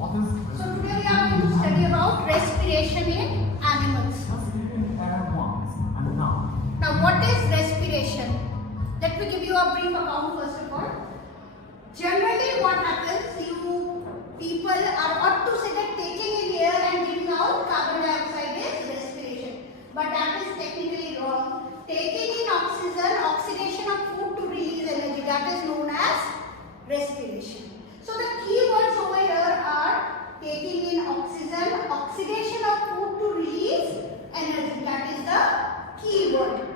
What is So today we are going to study about respiration in animals. just breathing air once and now? Now what is respiration? Let me give you a brief account first of all. Generally what happens, you people are ought to say that taking in air and giving out carbon dioxide is respiration. But that is technically wrong. Taking in oxygen, oxidation of food to release energy, that is known as respiration. So the key words over here are taking in oxygen, oxidation of food to release energy, that is the key word.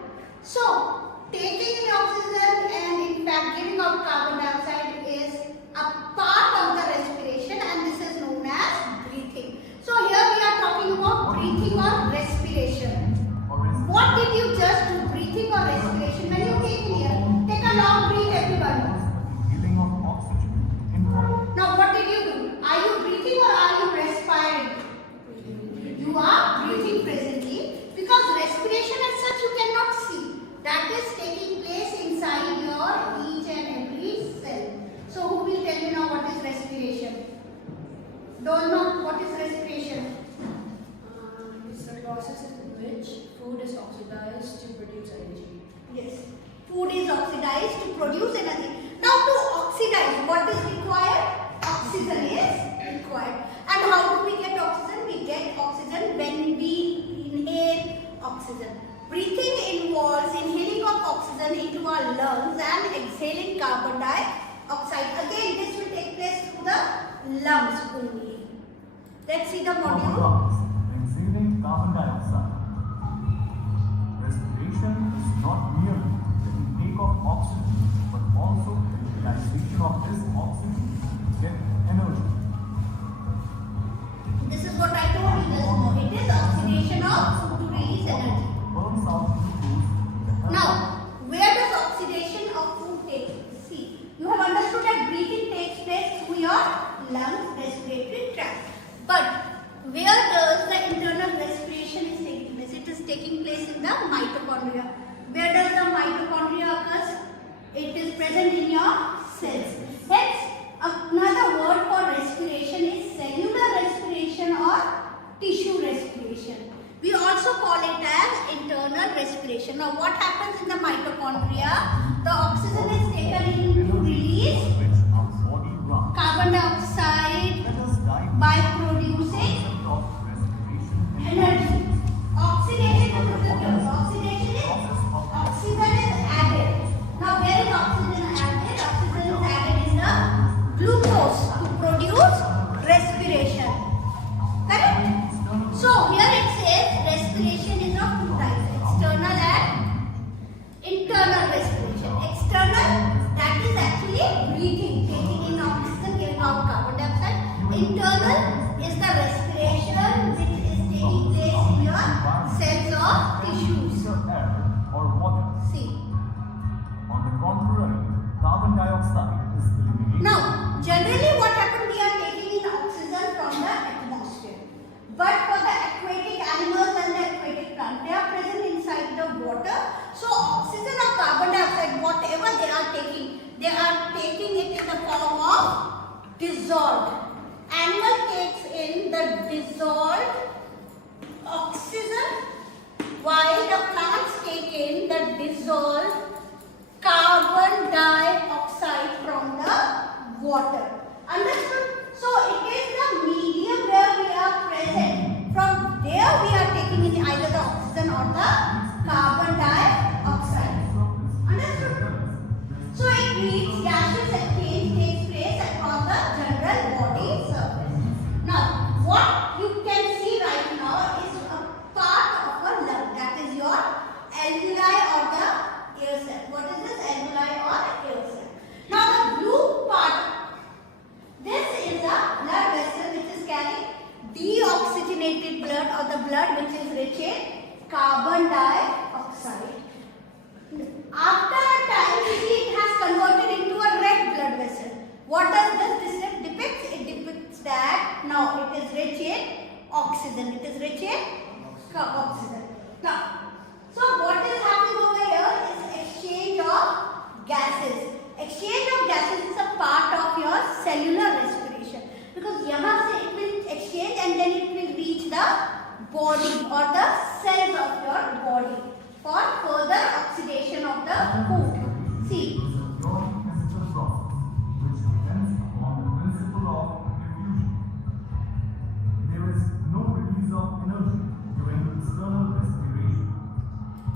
So taking in oxygen and in fact giving out carbon dioxide is a part of the respiration, and this is known as breathing. So here we are talking about breathing or respiration. What did you just do? Breathing or respiration? When you take in air, take a long breath everybody. Giving of oxygen in body. Now what did you do? Are you breathing or are you respiring? You are breathing presently, because respiration as such you cannot see. That is taking place inside your each and every cell. So who will tell me now what is respiration? Don't know what is respiration? It's the process in which food is oxidized to produce energy. Yes. Food is oxidized to produce energy. Now to oxidize, what is required? Oxygen is required. And how do we get oxygen? We get oxygen when we inhale oxygen. Breathing involves inhaling of oxygen into our lungs and exhaling carbon dioxide. Again, this will take place through the lungs only. Let's see the module. Lungs, exhaling carbon dioxide. Respiration is not merely the intake of oxygen, but also the utilization of this oxygen to get energy. This is what I told you just now. It is oxidation of food to release energy. Burns out glucose in the Now, where does oxidation of food take place? See, you have understood that breathing takes place through your lungs, respiratory tract. But where does the internal respiration is taking place? It is taking place in the mitochondria. Where does the mitochondria occur? It is present in your cells. Hence, another word for respiration is cellular respiration or tissue respiration. We also call it as internal respiration. Now what happens in the mitochondria? The oxygen is taken in to release which our body runs. carbon dioxide Let us dive by into producing the concept of respiration in energy. Oxidation is process of oxygen is added. Now where is oxygen added? Oxygen is added in the glucose to produce respiration. Correct? So here it says respiration is of two types, external and internal respiration. External, that is actually breathing, taking in oxygen, giving out carbon dioxide. Internal is the respiration which is taking place in your cells or tissues. air or water. See. On the contrary, carbon dioxide is eliminated. Now, generally what happens, we are taking in oxygen from the atmosphere. But for the aquatic animals and the aquatic plants, they are present inside the water. So oxygen or carbon dioxide, whatever they are taking it in the form of dissolved. Animal takes in the dissolved oxygen, while the plants take in the dissolved carbon dioxide from the water. Understood? So it is the medium where we are present. From there we are taking in either the oxygen or the carbon dioxide. Understood? So it means gaseous exchange takes place across the general body surface. Now what you can see right now is a part of a lung, that is your alveoli or the air sac. What is this? Alveoli or air sac. Now the blue part, this is a blood vessel which is carrying deoxygenated blood or the blood which is rich in carbon dioxide. After a time, you see it has converted into a red blood vessel. What does this depict? It depicts that now it is rich in oxygen. It is rich in oxygen. Now, so what is happening over here is exchange of gases. Exchange of gases is a part of your cellular respiration, because यहाँ से body or the cells of your body for further oxidation of the food. See, is a purely physical process which depends upon the principle of diffusion. There is no release of energy during external respiration.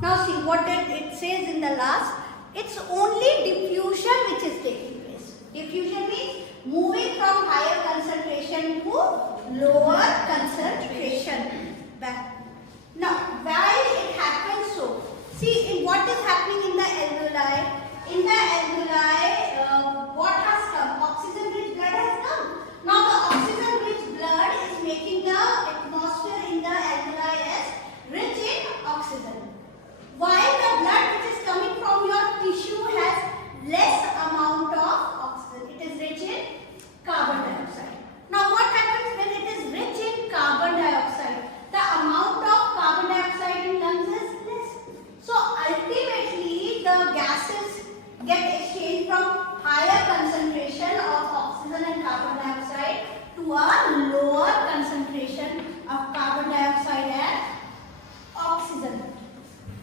now see what it says in the last. It's only diffusion which is taking place. Diffusion means moving from higher concentration to lower concentration. Back. Now, why it happens so? See, what is happening in the alveoli? In the alveoli, what has come? Oxygen-rich blood has come. Now, the oxygen-rich blood is making the atmosphere in the alveoli as rich in oxygen. While the blood which is coming from your tissue has less amount of oxygen. It is rich in carbon dioxide. Now, what happens when it is rich in carbon dioxide? The amount of carbon dioxide in lungs is less. So ultimately the gases get exchanged from higher concentration of oxygen and carbon dioxide to a lower concentration of carbon dioxide and oxygen.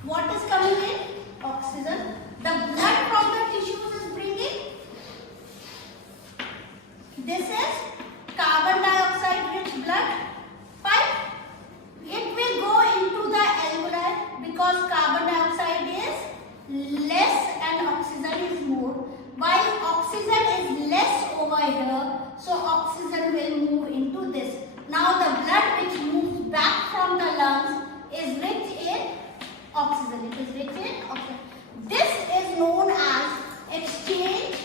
What is coming in? Oxygen. The blood from the tissues is bringing. This is carbon dioxide rich blood pipe. It will go into the alveoli because carbon dioxide is less and oxygen is more. While oxygen is less over here, so oxygen will move into this. Now the blood which moves back from the lungs is rich in oxygen. It is rich in oxygen. This is known as exchange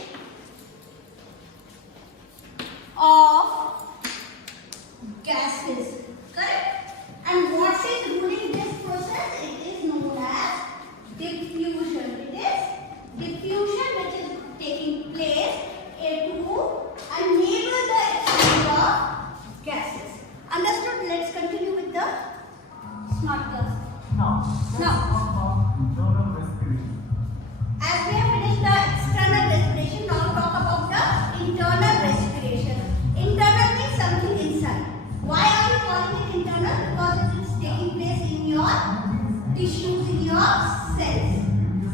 of gases. Correct? And what is ruling this process? It is known as diffusion. It is diffusion which is taking place to enable the exchange of gases. Understood? Let's continue with the smart class. Now, let's talk about internal respiration. As we have finished the external respiration, now talk about the internal respiration. Internal means something inside. Why are we calling it internal? Because it is taking place in your tissues, in your cells.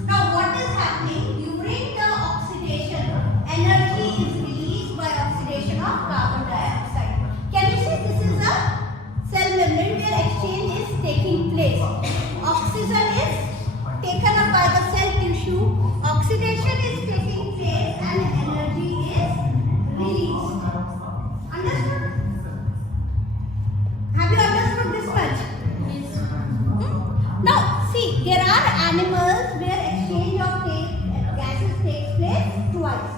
Now what is happening? During the oxidation, energy is released by oxidation of carbon dioxide. Can you see this is a cell membrane where exchange is taking place. Oxygen is taken up by the cell tissue, oxidation is taking place and energy is released. Understood? Have you understood this much? Yes. Now, see, there are animals where exchange of gases takes place twice.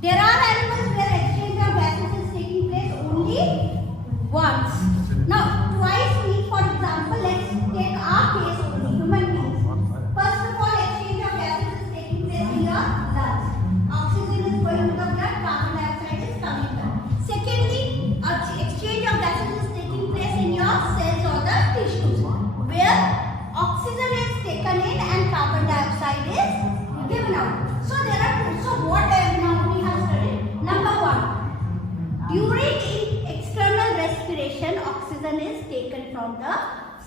There are animals where exchange of gases is taking place only once. Now, twice means, for example, let's take our case only, human beings. First of all, exchange of gases is taking place in your lungs. Oxygen is going to the blood, carbon dioxide is coming back. Secondly, exchange of gases is taking place in your cells or the tissues, where oxygen is taken in and carbon dioxide is given out. So there are two. So what now we have studied? Number one, during external respiration, oxygen is taken from the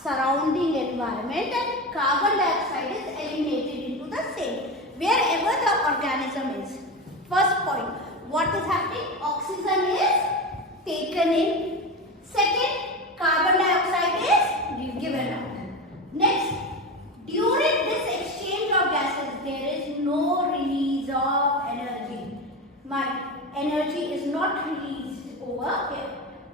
surrounding environment and carbon dioxide is eliminated into the same, wherever the organism is. First point, what is happening? Oxygen is taken in. Second, carbon dioxide is given out. Next, during this exchange of gases, there is no release of energy. My energy is not released over here.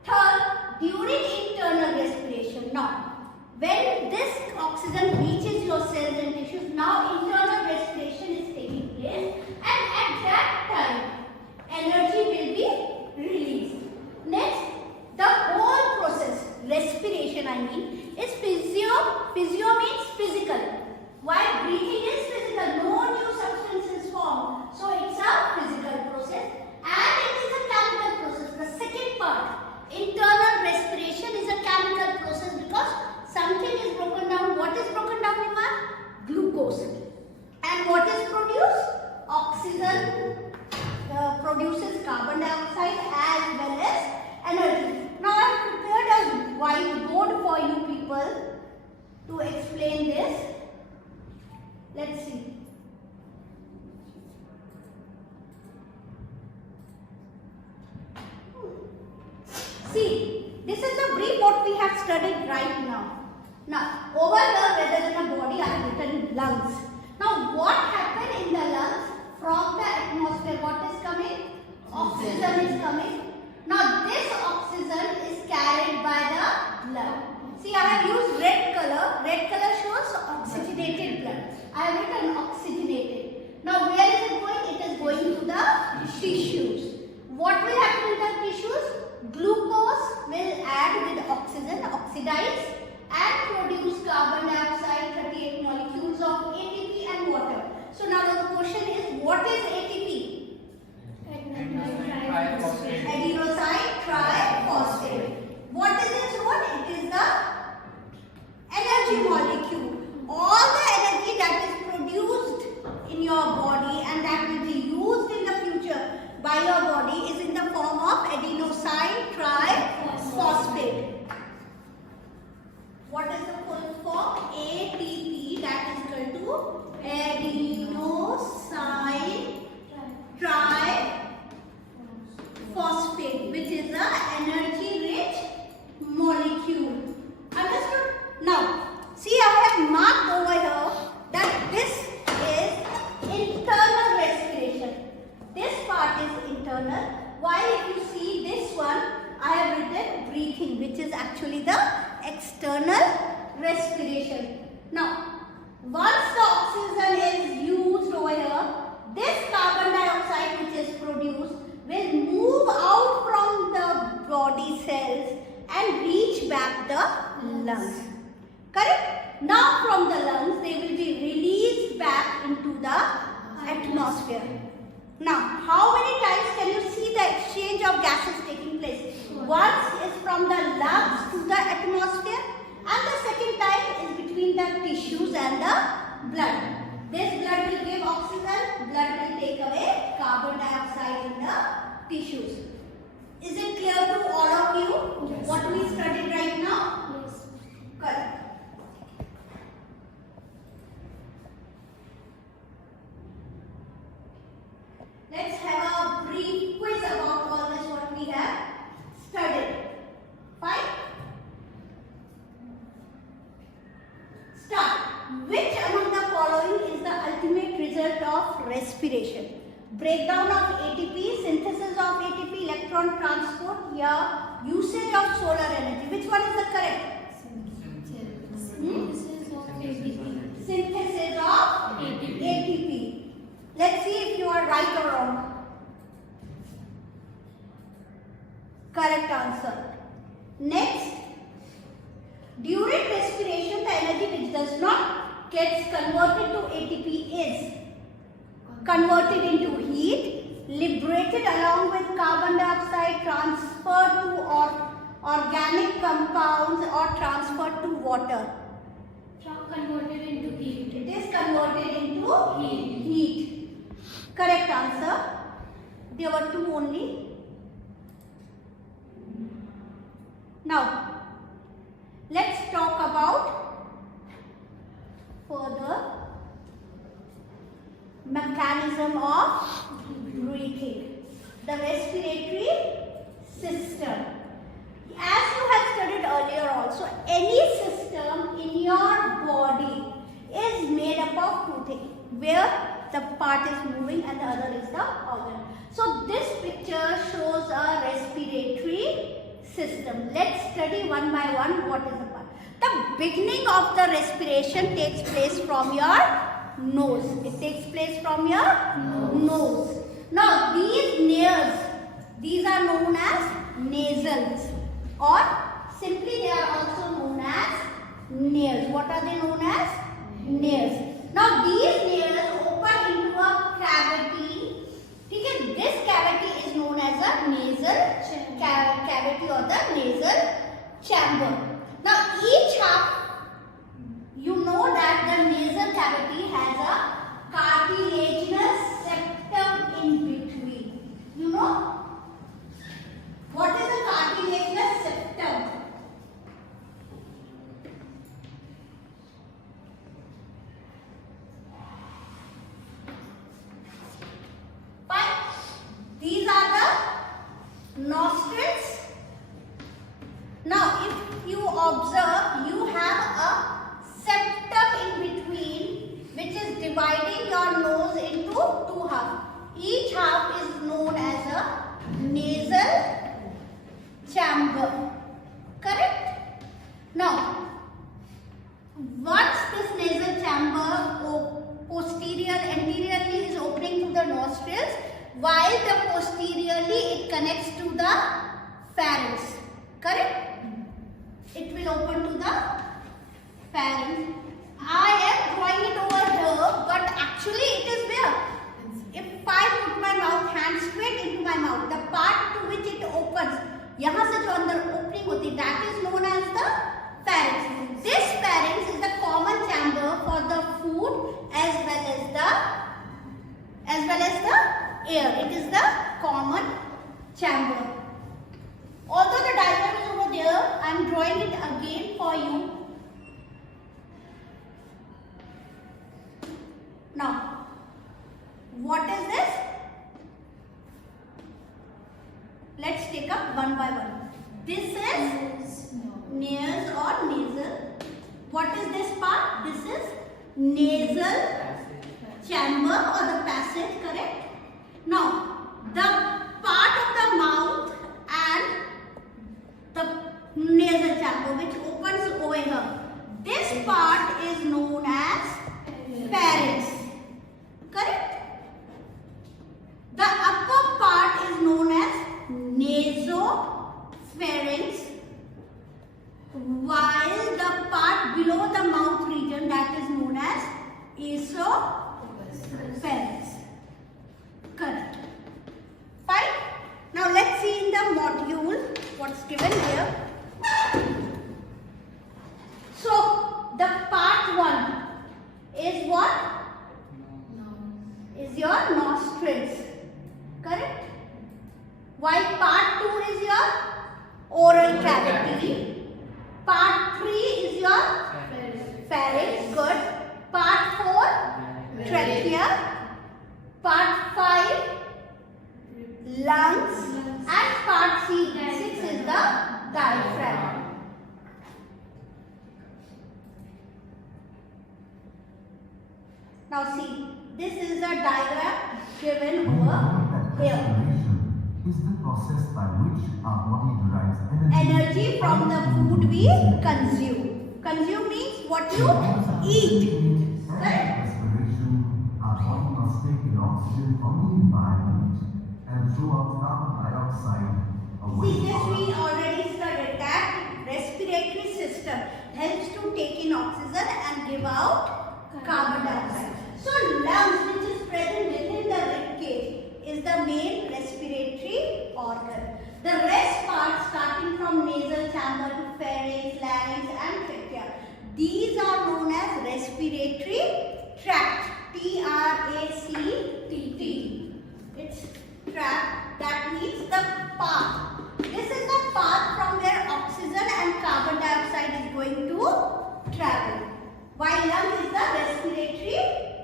Third, during internal respiration. Now, when this oxygen reaches your cells and tissues, now internal respiration is taking place, and at that time, energy will be released. Next, See, this is the brief what we have studied right now. Now, over here, whether in the body, I have written lungs. Now, what happened in the lungs? From the atmosphere, what is coming? Oxygen is coming. Now, this oxygen is carried by the blood. See, I have used red color. Red color shows oxygenated blood. I have written oxygenated. Now, where is it going? It is going to the tissues. What will happen in the tissues? Glucose will add with oxygen, oxidize, and produce carbon dioxide, 38 molecules of ATP and water. So now the question is, what is ATP? Adenosine triphosphate. What is its role? It is the energy molecule. All the energy that is produced in your body and that will be used in the future by your body is in the form of adenosine triphosphate. What is the full form? ATP, that is equal to adenosine triphosphate, which is the energy rich molecule. Understood? Now, see, I have marked over here that this is internal respiration. This part is internal, while if you see this one, I have written breathing, which is actually the external respiration. Now, once the oxygen is used over here, this carbon dioxide which is produced will move out from the body cells and reach back the lungs. Correct? Now from the lungs, they will be released back into the atmosphere. Now, how many times can you see the exchange of gases taking place? Once is from the lungs to the atmosphere, and the second time is between the tissues and the blood. This blood will give oxygen, blood will take away carbon dioxide in the tissues. Is it clear to all of you? Yes. What we studied right now? Yes. Correct. Let's have a brief quiz about all this what we have studied. Fine? Start. Which among the following is the ultimate result of respiration? Breakdown of ATP, synthesis of ATP, electron transport, yeah, usage of solar energy. Which one is the correct? Synthesis of ATP. Synthesis of ATP. Let's see if you are right or wrong. Correct answer. Next, during respiration, the energy which does not gets converted to ATP is converted into heat, liberated along with carbon dioxide, transferred to organic compounds, or transferred to water. Converted into heat. It is converted into heat. Correct answer. There were two only. Now, let's talk about further mechanism of breathing. The respiratory system. As you have studied earlier also, any system in your body is made up of two things, where the part is moving and the other is the organ. So this picture shows a respiratory system. Let's study one by one what is the part. The beginning of the respiration takes place from your nose. It takes place from your nose. Now these nares, these are known as nasals, or simply they are also known as nares. What are they known as? Nares. Now these nares open into a cavity. Okay, this cavity is known as a nasal cavity or the nasal chamber. Now each half, you know that the nasal cavity has a cartilaginous septum in between. You know? What is a cartilaginous septum? Fine. These are the nostrils Now, if you observe, you have a septum in between, which is dividing your nose into two halves. Each half is known as a nasal chamber. Correct? Now, once this nasal chamber anteriorly is opening to the nostrils, while the posteriorly it connects to the pharynx. Correct? It will open to the pharynx. I am drawing it over here, but actually it is where? If I put my hand straight into my mouth, the part to which it opens, यहाँ से जो अंदर opening होती, that is known as the pharynx. This pharynx is the common chamber for the food as well as the air. It is the common chamber. Although the diagram is over there, I am drawing it again for you. Now, what is this? Let's take up one by one. This is nares or nasal. What is this part? This is nasal chamber or the passage, correct? Now, the part of the mouth and the nasal chamber which opens over here, this part is known as pharynx. Correct? The upper part is known as nasopharynx, while the part below the mouth region, that is known as esophagus. Correct. Fine. Now let's see in the module what's given here. So the part 1 is what? Is your nostrils. Correct? While part 2 is your oral cavity. Part 3 is your pharynx. Good. Part 4 trachea. Part 5 lungs. And part 6 is the diaphragm. Now see, this is the diagram given over here. Respiration is the process by which our body derives Energy from the food we consume. Consume means what you eat. Correct? Respiration, our body must take in oxygen from the environment and throw out carbon dioxide away. See, this we already studied that respiratory system helps to take in oxygen and give out carbon dioxide. So lungs, which is present within the rib cage, is the main respiratory organ. The rest parts starting from nasal chamber to pharynx, larynx and trachea, these are known as respiratory tract. T-R-A-C-T-T. It's tract, that means the path. This is the path from where oxygen and carbon dioxide is going to travel. While lung is the respiratory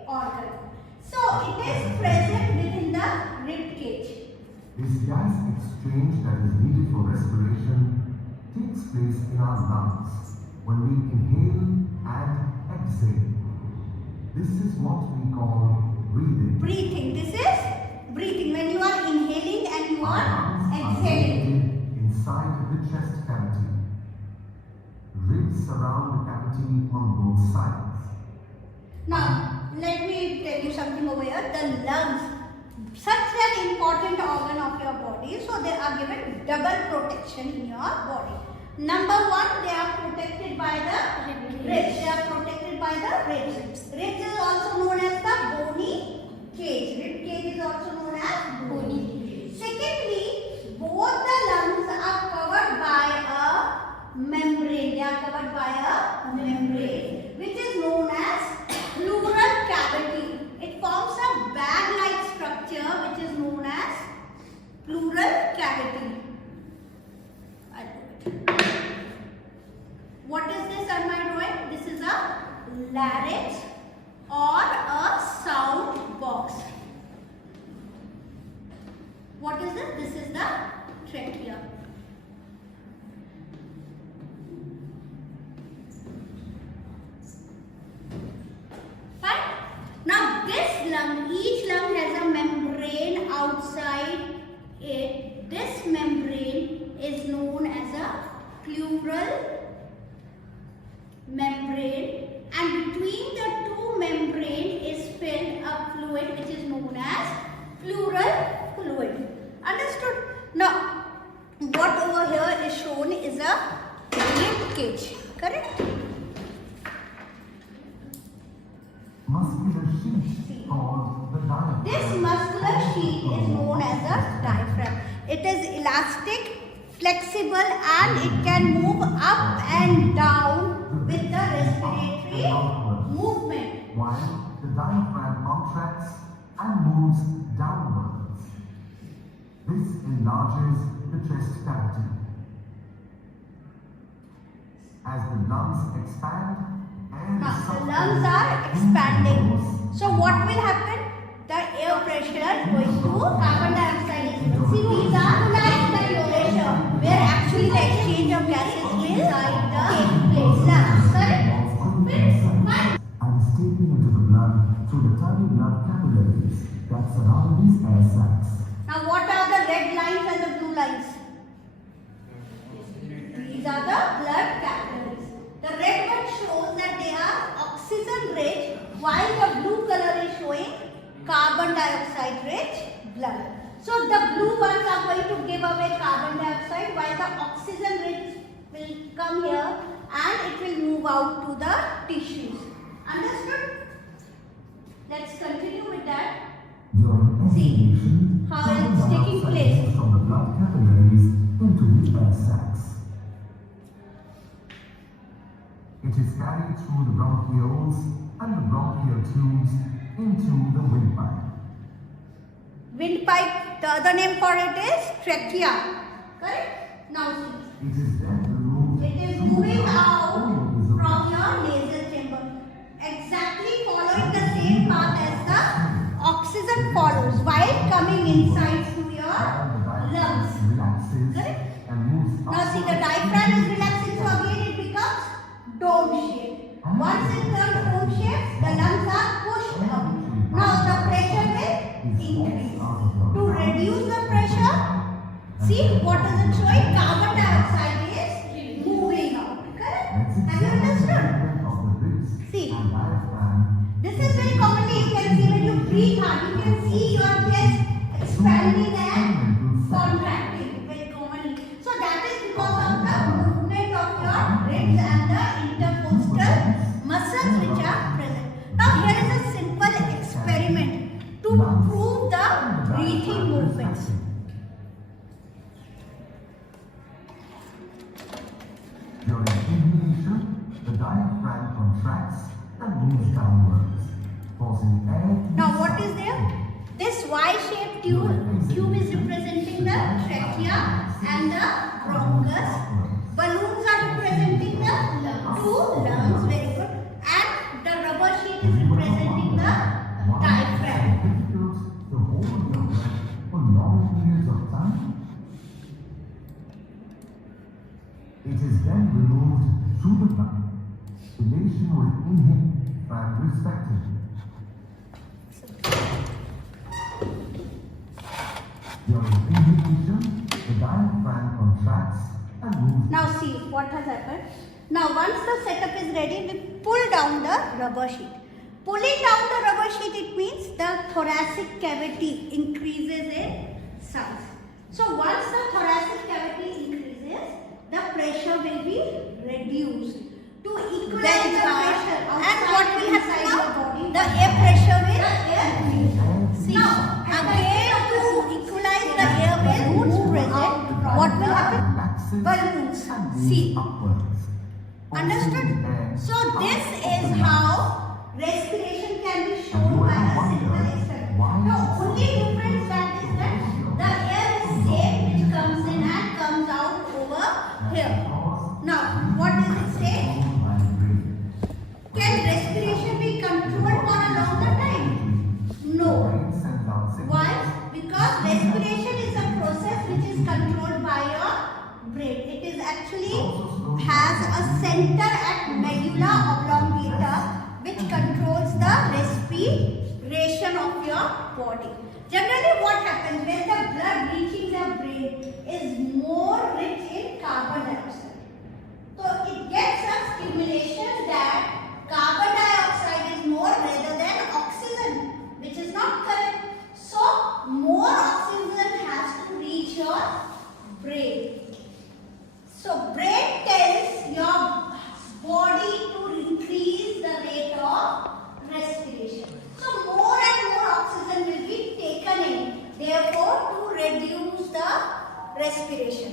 organ. So it is present within the rib cage. This gas exchange that is needed for respiration takes place in our lungs when we inhale and exhale. This is what we call breathing. Breathing. This is breathing when you are inhaling and you Our are lungs are exhaling. located inside the chest cavity. Ribs surround the cavity on both sides. Now, let me tell you something over here. The lungs, such an important organ of your body, so they are given double protection in your body. Number 1, they are protected by the ribs. They are protected by the ribs. Ribs is also known as the bony cage. Rib cage is also known as bony cage. Secondly, both the lungs are covered by a membrane. They are covered by a membrane, which is known as pleural cavity. It forms a bag-like structure which is known as pleural cavity. What is this on my drawing? This is a larynx or a sound box. What is this? This is the trachea. pleural membrane, and between the two membrane is filled a fluid which is known as pleural fluid. Understood? Now, what over here is shown is a rib cage, correct? Muscular sheath called the diaphragm. This muscular sheath is known as a diaphragm. It is elastic, flexible, and it can move up and down with the respiratory movement. While the diaphragm contracts and moves downwards. This enlarges the chest cavity. As the lungs expand, air Now, is the sucked lungs in are into the expanding. nose. So, what will happen? The air pressure going to carbon dioxide is equal. See, these are like the pressure where actually the exchange of gases will take place. Correct? And is taken into the blood through the tiny blood capillaries that surround these air sacs. Now, what are the red lines and the blue lines? These are the blood capillaries. The red one shows that they are oxygen rich, while the blue color is showing carbon dioxide rich blood. So, the blue ones are going to give away carbon dioxide, while the oxygen rich will come here and it will move out to the tissues. Understood? Let's continue with that. During See exhalation, how carbon it's taking dioxide place. moves from the blood capillaries into the air sacs. It is carried through the bronchioles and the bronchial tubes into the windpipe. Windpipe, the other name for it is trachea. Correct? Now see. It is then removed It is through moving the out aortic vessel. from your nasal chamber, exactly following the same path as the oxygen follows while coming inside to your While the diaphragm lungs. relaxes Correct? and moves Now see, the upwards. diaphragm is relaxing, so again it becomes dome shape. Once it turns dome shape, the lungs are pushed up. Now the pressure will increase. To reduce the pressure, see what is it showing? Carbon dioxide is moving out. Correct? Have you understood? See, this is very commonly you can see when you breathe hard. You can see your chest expanding and contracting very commonly. So that is because of the movement of your ribs and the intercostal muscles which are present. Now here is a simple experiment to prove the breathing movements. During inhalation, the diaphragm contracts and moves downwards, causing air to Now what is there? This Y-shaped tube is representing the trachea and the bronchus. Balloons are representing the two lungs, very good. And the rubber sheet is representing the diaphragm. difficult to hold your breath for long periods of time. It is then removed through the tongue. Elation will inhale and respectively. During inhalation, the diaphragm contracts and moves. Now see what has happened. Now once the setup is ready, we pull down the rubber sheet. Pulling down the rubber sheet, it means the thoracic cavity increases in size. So once the thoracic cavity increases, the pressure will be reduced to equalize the pressure. And what will happen now? The air pressure will increase. See, again to equalize the air balloons present, what will happen? Balloons. See. Understood? So this is how respiration can be shown by a simple experiment. Now only difference that is that the air is same which comes in and comes out over here. Now what does it say? Can respiration be controlled for a longer time? No. Why? Because respiration is a process which is controlled by your brain. It is actually has a center at medulla oblongata which controls the respiration of your body. Generally what happens when the blood reaching the brain is more rich in carbon dioxide. respiration.